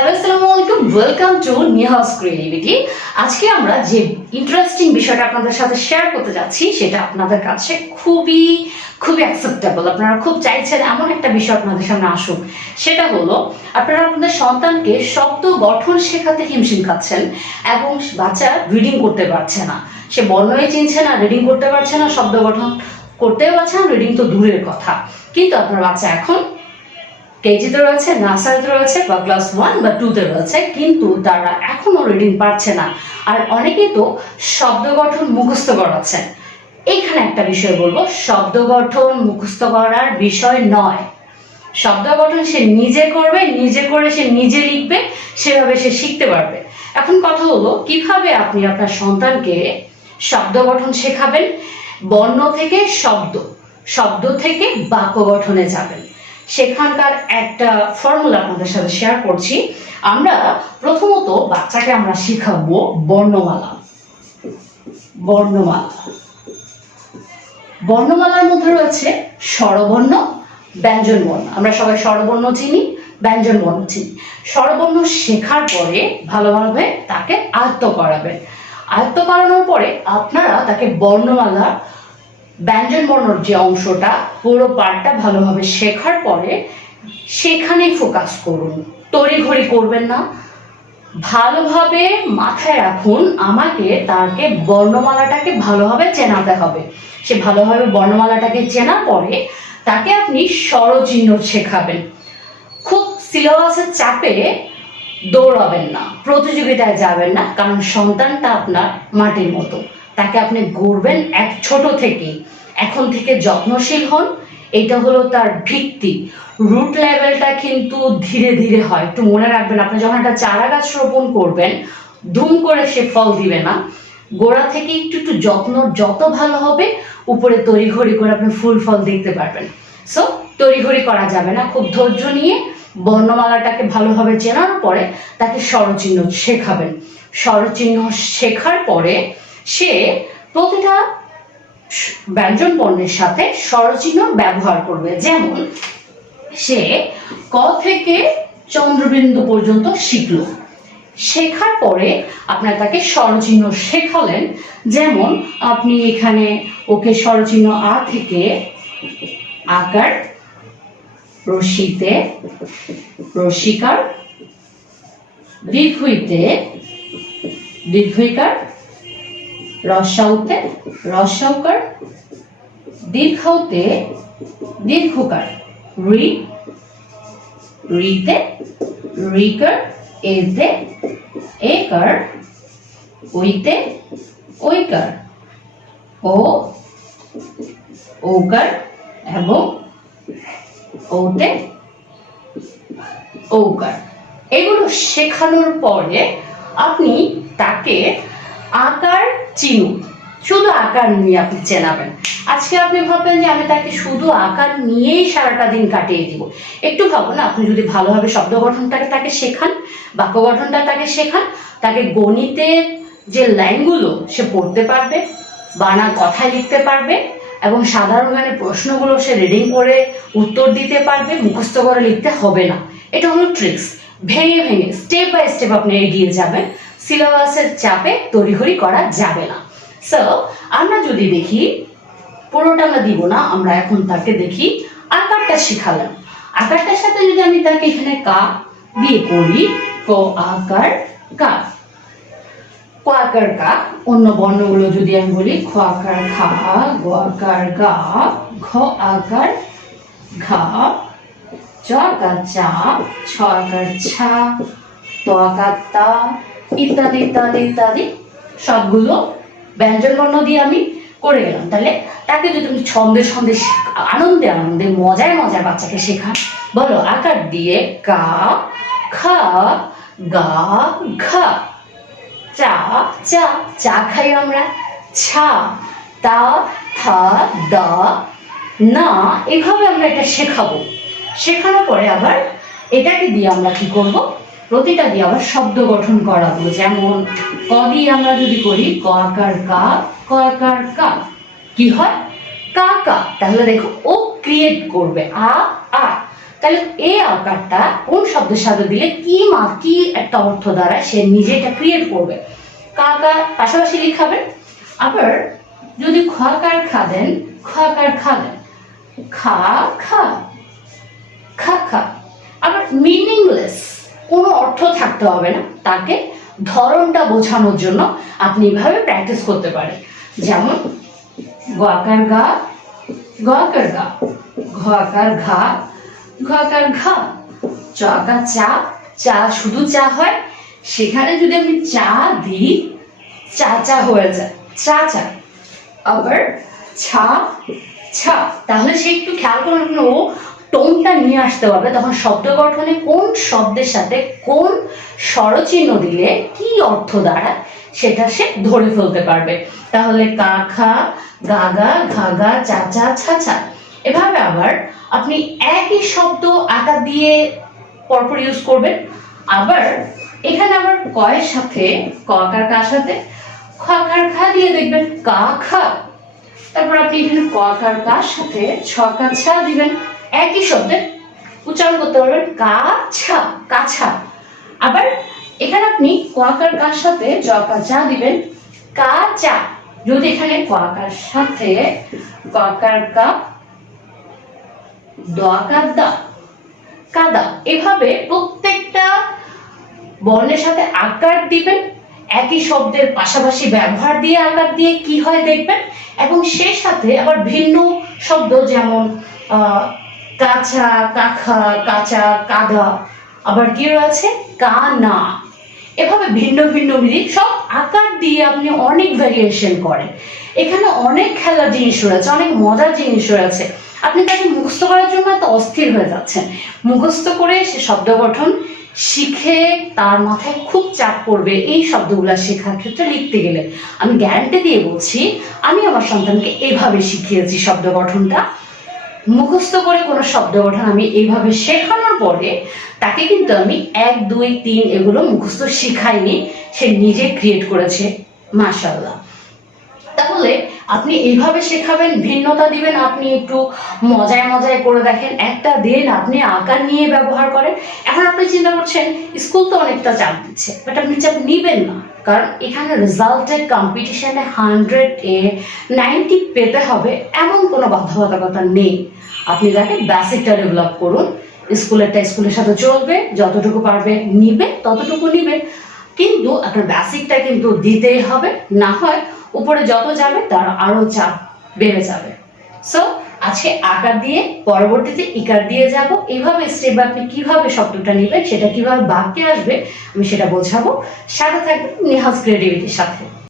Hello, আসসালামু আলাইকুম, welcome to নিহাস creativity. আজকে আমরা যে ইন্টারেস্টিং বিষয়টা আপনাদের সাথে শেয়ার করতে যাচ্ছি সেটা আপনাদের কাছে খুবই খুবই অ্যাকসেপ্টেবল। আপনারা খুব চাইছেন এমন একটা বিষয় আপনাদের সামনে আসুক। সেটা হলো আপনারা আপনাদের সন্তানকে শব্দ গঠন শেখাতে হিমশিম খাচ্ছেন এবং বাচ্চা রিডিং করতে পারছে না। সে বর্ণই চিনছে না, রিডিং করতে পারছে না, শব্দ গঠন করতেও পারছে না, রিডিং তো দূরের কথা। কিন্তু আপনার বাচ্চা এখন কেজিতে রয়েছে, নার্সারিতে রয়েছে, বা ক্লাস 1 বা 2 তে রয়েছে, কিন্তু তারা এখনো রিডিং পারছে না। আর অনেকেই তো শব্দ গঠন মুখস্থ করাচ্ছেন। এইখানে একটা বিষয় বলবো, শব্দ গঠন মুখস্থ করার বিষয় নয়। শব্দ গঠন সে নিজে করবে, নিজে করে সে নিজে লিখবে, সেভাবে সে শিখতে পারবে। এখন কথা হলো কিভাবে আপনি আপনার সন্তানকে শব্দ গঠন শেখাবেন। বর্ণ থেকে শব্দ, শব্দ থেকে বাক্য গঠনে যাবেন। সেখানকার একটা ফর্মুলা আপনাদের সাথে শেয়ার করছি। আমরা প্রথমত বাচ্চাকে আমরা শিখাবো বর্ণমালা। বর্ণমালা বর্ণমালার মধ্যে রয়েছে স্বরবর্ণ, ব্যঞ্জন বর্ণ। আমরা সবাই স্বরবর্ণ চিনি, ব্যঞ্জন বর্ণ চিনি। স্বরবর্ণ শেখার পরে ভালোভাবে তাকে আয়ত্ত করাবেন। আয়ত্ত করানোর পরে আপনারা তাকে বর্ণমালা, ব্যঞ্জন বর্ণর যে অংশটা, পুরো পার্টটা ভালোভাবে শেখার পরে সেখানেই ফোকাস করুন। তড়িঘড়ি করবেন না। ভালোভাবে মাথায় রাখুন, আমাকে তাকে বর্ণমালাটাকে ভালোভাবে চেনাতে হবে। সে ভালোভাবে বর্ণমালাটাকে চেনার পরে তাকে আপনি স্বরচিহ্ন শেখাবেন। খুব সিলেবাসের চাপে দৌড়াবেন না, প্রতিযোগিতায় যাবেন না, কারণ সন্তানটা আপনার মাটির মতো। তাকে আপনি গড়বেন এক ছোট থেকেই। এখন থেকে যত্নশীল হন। এটা হলো তার ভিত্তি। রুট লেভেলটা কিন্তু ধীরে ধীরে হয়, একটু মনে রাখবেন। আপনি যখন একটা চারা গাছ রোপণ করবেন, ধুম করে সে ফল দিবে না। গোড়া থেকে একটু একটু যত্ন যত ভালো হবে, উপরে তড়িঘড়ি করে আপনি ফুল ফল দেখতে পারবেন। সো তড়িঘড়ি করা যাবে না, খুব ধৈর্য নিয়ে বর্ণমালাটাকে ভালোভাবে চেনার পরে তাকে স্বরচিহ্ন শেখাবেন। স্বরচিহ্ন শেখার পরে সে প্রতিটা ব্যঞ্জন বর্ণের সাথে স্বরচিহ্ন ব্যবহার করবে। যেমন সে ক থেকে চন্দ্রবিন্দু পর্যন্ত শিখলো। শেখার পরে আপনার তাকে স্বরচিহ্ন শেখালেন। যেমন আপনি এখানে ওকে স্বরচিহ্ন আ থেকে আকার, রশ্মিতে রশ্মিকার, দীর্ঘইতে দীর্ঘইকার, রস্যাউতে রস্যাউকার, দীর্ঘতে দীর্ঘকার, রি রিতে রিকার, এতে একার, ওইতে ওইকার, ও ওকার এবং ওতে ওকার। এগুলো শেখানোর পরে আপনি তাকে আকার চিনুন। শুধু আকার নিয়ে আপনি চেনাবেন। আজকে আপনি ভাববেন যে আমি তাকে শুধু আকার নিয়েই সারাটা দিন কাটিয়ে দিব। একটু ভাবুন, আপনি যদি ভালোভাবে শব্দ গঠনটাকে তাকে শেখান, বাক্য গঠনটা তাকে শেখান, তাকে গণিতের যে লাইনগুলো সে পড়তে পারবে, বানান কথায় লিখতে পারবে, এবং সাধারণ জ্ঞানের প্রশ্নগুলো সে রিডিং করে উত্তর দিতে পারবে, মুখস্থ করে লিখতে হবে না। এটা হলো ট্রিক্স। ভেঙে ভেঙে স্টেপ বাই স্টেপ আপনি এগিয়ে যাবেন। সিলেবাসের চাপে তড়িঘড়ি করা যাবে না। সো আমরা যদি দেখি, পুরোটা আমরা দিব না, আমরা এখন তাকে দেখি আকারটা শিখালাম। আকারটার সাথে যদি আমি তাকে এখানে কা দিয়ে করি, ক আকার কা, ক আকার কা। অন্য বর্ণগুলো যদি আমি বলি, খ আকার খা, গ আকার গা, ঘ আকার ঘা, চ আকার চা, ছ আকার ছা, ত আকার তা, ইত্যাদি ইত্যাদি ইত্যাদি। সবগুলো ব্যঞ্জন বর্ণ দিয়ে আমি করে গেলাম। তাহলে তাকে যদি তুমি ছন্দে ছন্দে আনন্দে আনন্দে মজায় মজায় বাচ্চাকে শেখান, বলো আকার দিয়ে কা খা গা ঘা, চা চা চা খাই আমরা, ছা তা থা দা না। এভাবে আমরা এটা শেখাবো। শেখানোর পরে আবার এটাকে দিয়ে আমরা কি করব, প্রতিটা দিয়ে আবার শব্দ গঠন করাবো। যেমন ক দিয়ে আমরা যদি করি, ক আকার কা, ক আকার কা, কি হয় কাকা। তাহলে দেখো ও ক্রিয়েট করবে আ আ, তাহলে এই আকারটা কোন শব্দের সাথে দিলে কি একটা অর্থ দাঁড়ায় সে নিজে এটা ক্রিয়েট করবে। কা কা পাশাপাশি লিখাবেন। আবার যদি খ আকার খা দেন, খ আকার খা দেন, খা খা, খা খা। আবার মিনিংলেস, কোনো অর্থ থাকতে হবে না, তাকে ধরনটা বোঝানোর জন্য আপনি এভাবে প্র্যাকটিস করতে পারেন। যেমন গ আকার গা, গ আকার গা, ঘ আকার ঘা, ঘ আকার ঘা, চ আকার চা, চা শুধু চা হয়, সেখানে যদি আমি চা দিই চা চা হয়ে যায়, চা চা। আবার ছা ছা, তাহলে সে একটু খেয়াল করুন ও টোনটা নিয়ে আসতে পারবে, তখন শব্দ গঠনে কোন শব্দের সাথে কোন স্বরচিহ্ন দিলে কি অর্থ দাঁড়ায় সেটা সে ধরে ফেলতে পারবে। তাহলে কা খা, গা গা, ঘা গা, চা চা, ছা ছা। এভাবে আবার আপনি একই শব্দ আকার দিয়ে পরপর ইউজ করবেন। আবার এখানে আবার কয়ের সাথে ক আকার কার সাথে খ আকার খা দিয়ে দেখবেন কা খা। তারপর আপনি এখানে ক আকার কার সাথে ছ আকার ছা দিবেন, একই শব্দে উচ্চারণ করতে পারবেন কা ছা, কাছা। আবার এখানে আপনি ক আকার কার সাথে জ আকার চা দিবেন কা চা। যদি এখানে ক আকার সাথে ক আকার কা, দ আকার দা, কাদা। এভাবে প্রত্যেকটা বর্ণের সাথে আকার দিবেন, একই শব্দের পাশাপাশি ব্যবহার দিয়ে আকার দিয়ে কি হয় দেখবেন। এবং সেই সাথে আবার ভিন্ন শব্দ যেমন কাছা, কাখা, কাঁচা, কাদা, আবার কি রয়েছে কানা। এভাবে ভিন্ন ভিন্ন মিলি সব আকার দিয়ে আপনি অনেক ভ্যারিয়েশন করেন। এখানে অনেক খেলার জিনিস রয়েছে, অনেক মজার জিনিস রয়েছে। আপনি তাকে মুখস্থ করার জন্য এত অস্থির হয়ে যাচ্ছেন, মুখস্থ করে সে শব্দ গঠন শিখে তার মাথায় খুব চাপ পড়বে এই শব্দগুলো শেখার ক্ষেত্রে লিখতে গেলে। আমি গ্যারান্টি দিয়ে বলছি, আমি আমার সন্তানকে এইভাবে শিখিয়েছি শব্দ গঠনটা। মুখস্থ করে কোনো শব্দ গঠন আমি এইভাবে শেখানোর পরে তাকে কিন্তু আমি 1 2 3 এগুলো মুখস্থ শিখাইনি, সে নিজে ক্রিয়েট করেছে, মাশাআল্লাহ। তাহলে আপনি এইভাবে শেখাবেন, ভিন্নতা দিবেন, আপনি একটু মজায় মজায় করে দেখেন, একটা দিন আপনি আকার নিয়ে ব্যবহার করেন। এখন আপনি চিন্তা করছেন স্কুল তো অনেকটা চাপ দিচ্ছে, বাট আপনি চাপ নিবেন না, কারণ এখানে রেজাল্টের কম্পিটিশনে 100 এ 90 পেতে হবে এমন কোনো বাধ্যবাধকতা নেই। আপনি তাকে বেসিকটা ডেভেলপ করুন, স্কুলেরটা স্কুলের সাথে চলবে, যতটুকু পারবে নিবে ততটুকু নিবে, কিন্তু আপনার বেসিকটা কিন্তু দিতেই হবে, না হয় উপরে যত যাবে তার আরো চাপ বেড়ে যাবে। সো আজকে আকার দিয়ে পরবর্তীতে ইকার দিয়ে যাব, এইভাবে স্টেপ বাই আপনি কিভাবে শব্দটা নেবেন, সেটা কিভাবে বাক্যে আসবে আমি সেটা বোঝাবো। সাথে থাকবেন নেহাজ ক্রিয়েটিভিটির সাথে।